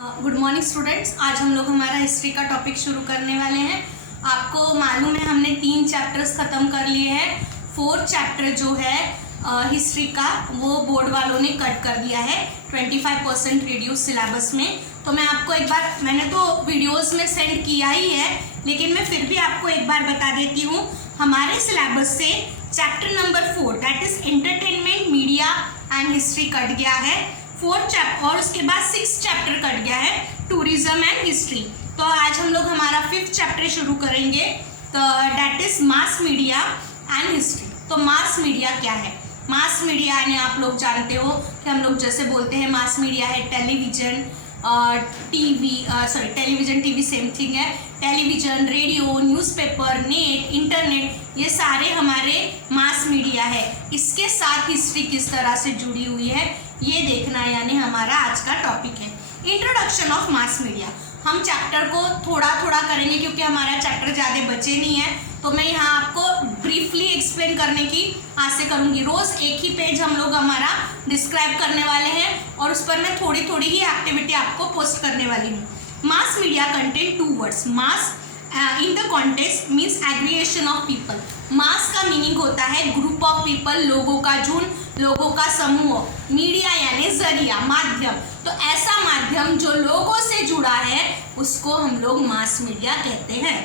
Good morning students. आज हम लोग हमारा हिस्ट्री का टॉपिक शुरू करने वाले हैं। आपको मालूम है हमने 3 चैप्टर्स ख़त्म कर लिए हैं। 4th चैप्टर जो है हिस्ट्री का वो बोर्ड वालों ने कट कर दिया है 25% रिड्यूस सिलेबस में। तो मैं आपको एक बार, मैंने तो वीडियोस में सेंड किया ही है, लेकिन मैं फिर भी आपको एक बार बता देती हूँ। हमारे सिलेबस से chapter number 4 that is entertainment, media and history cut गया है। 4th चैप्टर और उसके बाद 6th चैप्टर कट गया है, टूरिज्म एंड हिस्ट्री। तो आज हम लोग हमारा 5th चैप्टर शुरू करेंगे, तो that is mass media and history. तो मास मीडिया क्या है? मास मीडिया यानी आप लोग जानते हो कि हम लोग जैसे बोलते हैं मास मीडिया है television, television TV same thing है। Television, radio, newspaper, net, internet, ये सारे हमारे मास मीडिया है। इसके साथ हिस्ट्री किस तरह से जुड़ी हुई है ये देखना यानी हमारा आज का टॉपिक है। Introduction of mass media. हम चैप्टर को थोड़ा थोड़ा करेंगे क्योंकि हमारा चैप्टर ज़्यादा बचे नहीं है, तो मैं यहाँ आपको ब्रीफली एक्सप्लेन करने की आज से करूँगी। रोज़ एक ही पेज हम लोग हमारा डिस्क्राइब करने वाले हैं और उस पर मैं थोड़ी थोड़ी ही एक्टिविटी आपको पोस्ट करने वाली हूँ। Mass media contain 2 words. Mass in the context means aggregation of people. Mass का मीनिंग होता है ग्रुप ऑफ पीपल, लोगों का झुंड, लोगों का समूह। मीडिया यानी जरिया, माध्यम। तो ऐसा माध्यम जो लोगों से जुड़ा है उसको हम लोग मास मीडिया कहते हैं।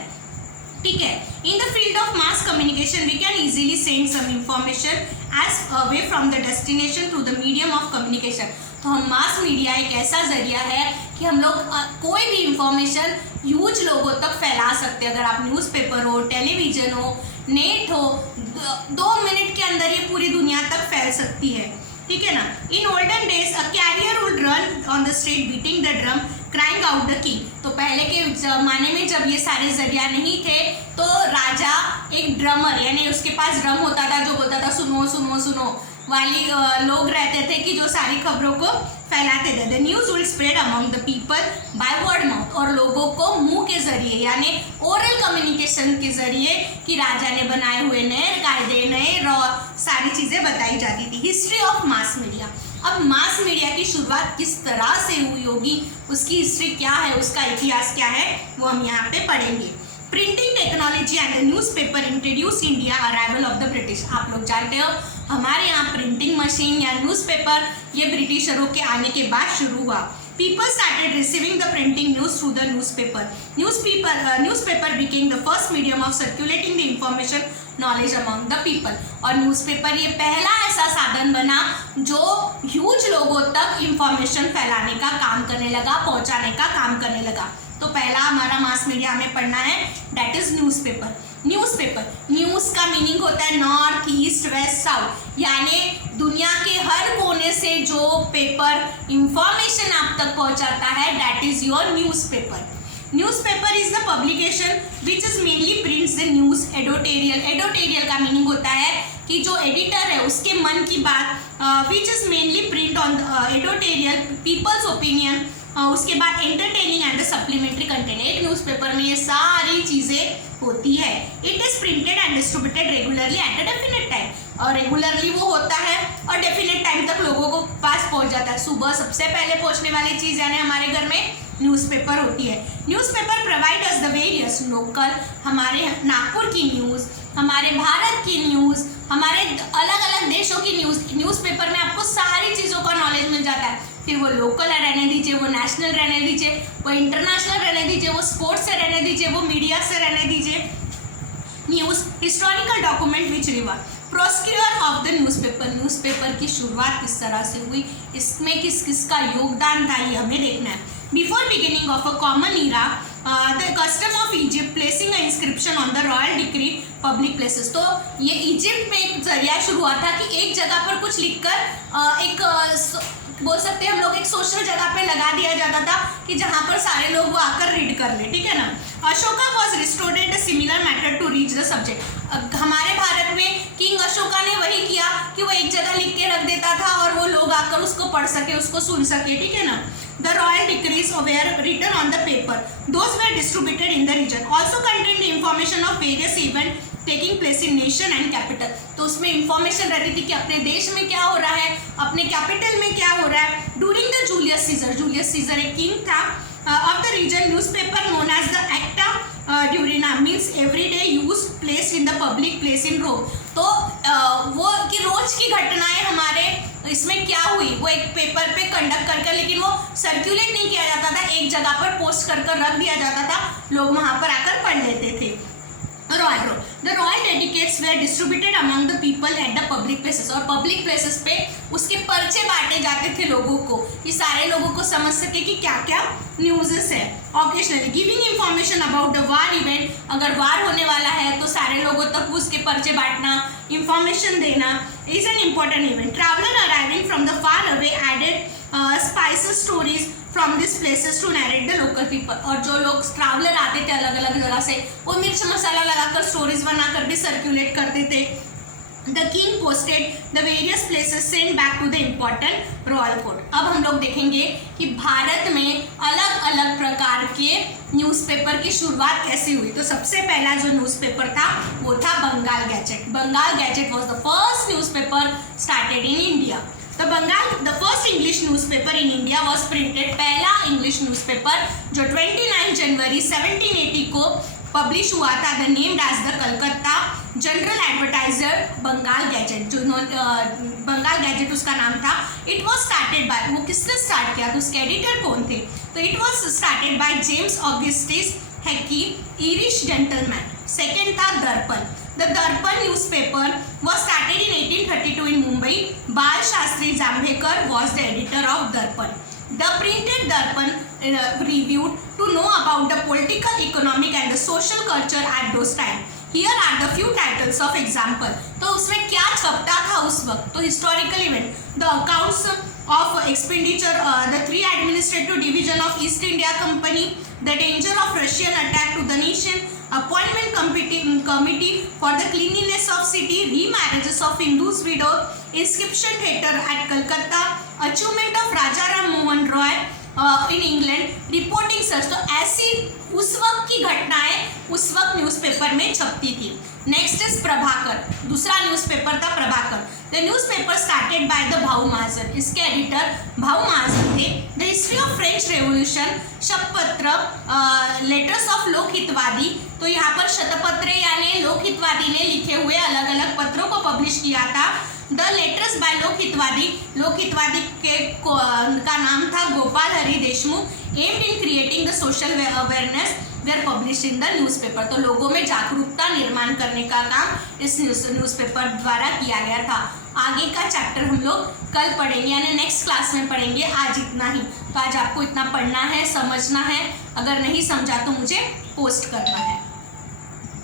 ठीक है। In the field of mass communication we can easily send some information as away from the destination through the medium of communication. तो हम मास मीडिया एक ऐसा जरिया है कि हम लोग कोई भी इंफॉर्मेशन ह्यूज लोगों तक फैला सकते हैं। अगर आप न्यूज़पेपर हो, टेलीविजन हो, नेट हो, 2 मिनट के अंदर ये पूरी दुनिया तक फैल सकती है। ठीक है ना। In olden days a carrier would run on the street beating the drum crying out the king. तो पहले के ज़माने में जब ये सारे जरिया नहीं थे तो राजा एक ड्रमर यानी उसके पास ड्रम होता था जो बोलता था सुनो सुनो सुनो वाली लोग रहते थे कि जो सारी खबरों को फैलाते थे। The news will spread among the people by word mouth. और लोगों को मुंह के जरिए यानी ओरल कम्युनिकेशन के जरिए कि राजा ने बनाए हुए नए कायदे, नए सारी चीज़ें बताई जाती थी। History of mass media. अब मास मीडिया की शुरुआत किस तरह से हुई होगी, उसकी हिस्ट्री क्या है, उसका इतिहास क्या है, वो हम यहाँ पे पढ़ेंगे। Printing technology and the newspaper introduce India, arrival of the British. आप लोग जानते हो हमारे यहाँ प्रिंटिंग मशीन या न्यूज़पेपर ये ब्रिटिशरों के आने के बाद शुरू हुआ। People started receiving the printing news through the newspaper. Newspaper became the first medium of circulating the information knowledge among the people. और न्यूज़पेपर ये पहला ऐसा साधन बना जो ह्यूज लोगों तक इंफॉर्मेशन फैलाने का काम करने लगा, पहुंचाने का काम करने लगा। तो पहला हमारा मास मीडिया हमें पढ़ना है that is newspaper. Newspaper, news का मीनिंग होता है नॉर्थ, ईस्ट, वेस्ट, साउथ, यानी दुनिया के हर कोने से जो पेपर इंफॉर्मेशन आप तक पहुंचाता है that is your newspaper. Newspaper is the publication which is mainly prints the news. Editorial, editorial का मीनिंग होता है कि जो एडिटर है उसके मन की बात, which is mainly print on editorial peoples opinion. उसके बाद एंटरटेनिंग एंड सप्लीमेंट्री कंटेंट। एक न्यूज़पेपर में ये सारी चीज़ें होती है। It is printed and distributed regularly at a definite time. और रेगुलरली वो होता है और डेफिनेट टाइम तक लोगों को पास पहुंच जाता है। सुबह सबसे पहले पहुंचने वाली चीज़ यानी हमारे घर में न्यूज़पेपर होती है। Newspaper provide us the various local, हमारे नागपुर की न्यूज़, हमारे भारत की न्यूज़, हमारे अलग अलग देशों की न्यूज़। न्यूज़पेपर में आपको सारी चीज़ों का नॉलेज मिल जाता है। फिर वो लोकल रहने दीजिए, वो नेशनल रहने दीजिए, वो इंटरनेशनल रहने दीजिए, वो स्पोर्ट्स से रहने दीजिए, वो मीडिया से रहने दीजिए। News historical document which river precursor of the newspaper. Newspaper की शुरुआत किस तरह से हुई, इसमें किस किस का योगदान था ये हमें देखना है। Before beginning of a common Ira the custom of Egypt placing a inscription on the royal decree public places. तो ये इजिप्ट में एक जरिया शुरू हुआ था कि एक जगह पर कुछ लिखकर एक बोल सकते हैं हम लोग एक सोशल जगह पे लगा दिया जाता था कि जहाँ पर सारे लोग वो आकर रीड कर ले। ठीक है ना। Ashoka was restored a similar matter to reach the subject. हमारे भारत में किंग अशोका ने वही किया कि वो एक जगह लिख के रख देता था और वो लोग आकर उसको पढ़ सके, उसको सुन सके। ठीक है ना। The royal decrees were written on the paper. Those were distributed in the region. Also contained the information of various events taking place in nation and capital. तो उसमें इंफॉर्मेशन रहती थी कि अपने देश में क्या हो रहा है, अपने कैपिटल में क्या हो रहा है, ड्यूरिंग द जूलियस सीजर एक किंग था of the region, newspaper known as the Acta Diurna means everyday use place in the public place in Rome. तो वो कि रोज की घटनाएं हमारे इसमें क्या हुई वो एक पेपर पे कंडक्ट करके, लेकिन वो सर्कुलेट नहीं किया जाता था, एक जगह पर पोस्ट कर रख दिया जाता था, लोग वहां पर आकर पढ़ लेते थे। Royal road, the royal dedicates were distributed among the people at the public places, और पब्लिक प्लेसेस पे उसके पर्चे बांटे जाते थे लोगों को, ये सारे लोगों को समझ सके कि क्या क्या न्यूज़ेस है। Occasionally giving information about the war event, अगर वार होने वाला है तो सारे लोगों तक उसके पर्चे बांटना, इंफॉर्मेशन देना is an important event. Traveller arriving from the far away added spices stories from this places to narrate the local people, और जो लोग ट्रैवलर आते थे अलग अलग जगह से वो मिर्च मसाला लगाकर स्टोरीज बनाकर भी सर्कुलेट करते थे। The king posted the various places send back to the important royal court. अब हम लोग देखेंगे कि भारत में अलग अलग प्रकार के न्यूज़पेपर की शुरुआत कैसे हुई। तो सबसे पहला जो न्यूज़पेपर था वो था Bengal gazette. Bengal gazette was the first newspaper started in India. The first English newspaper in India was printed, पहला इंग्लिश न्यूज़पेपर जो 29 जनवरी 1780 को पब्लिश हुआ था, the named as the Calcutta general advertiser Bengal gazette, जो बंगाल गैजेट उसका नाम था। इट वॉज स्टार्टेड बाय, वो किसने स्टार्ट किया तो उसके एडिटर कौन थे, तो it was started by James Augustus Hicky, Irish gentleman. Second था Darpan, the Darpan newspaper was started in 1832 in Mumbai. Bal Shastri Jambhekar was the editor of Darpan. The printed Darpan reviewed to know about the political, economic and the social culture at those time. Here are the few titles of example. तो उसमें क्या छपता था उस वक्त, तो historical event, the accounts of expenditure, the 3 administrative division of East India Company, the danger of Russian attack to the nation, appointment committee for the cleanliness of city, remarriages of Hindus widow, inscription theatre at Calcutta, achievement of Raja Ram Mohan Roy in England, reporting such। तो ऐसी उस वक्त की घटनाएं उस वक्त newspaper में छपती थी। नेक्स्ट इज प्रभाकर, दूसरा न्यूज़पेपर था Prabhakar. The newspaper started by the Bhau Mahajan, इसके एडिटर भाऊ महाजन थे। The history of French revolution, Shatpatra, letters of Lokhitwadi, तो यहाँ पर शतपत्र यानी लोकहितवादी ने लिखे हुए अलग अलग पत्रों को पब्लिश किया था। The letters by Lokhitwadi, Lokhitwadi का नाम था Gopal Hari Deshmukh, aimed in creating the social awareness, were publish in the newspaper. तो लोगों में जागरूकता निर्माण करने का काम इस न्यूज़पेपर द्वारा किया गया था। आगे का चैप्टर हम लोग कल पढ़ेंगे, यानी नेक्स्ट क्लास में पढ़ेंगे। आज इतना ही, तो आज आपको इतना पढ़ना है, समझना है, अगर नहीं समझा तो मुझे पोस्ट करना है।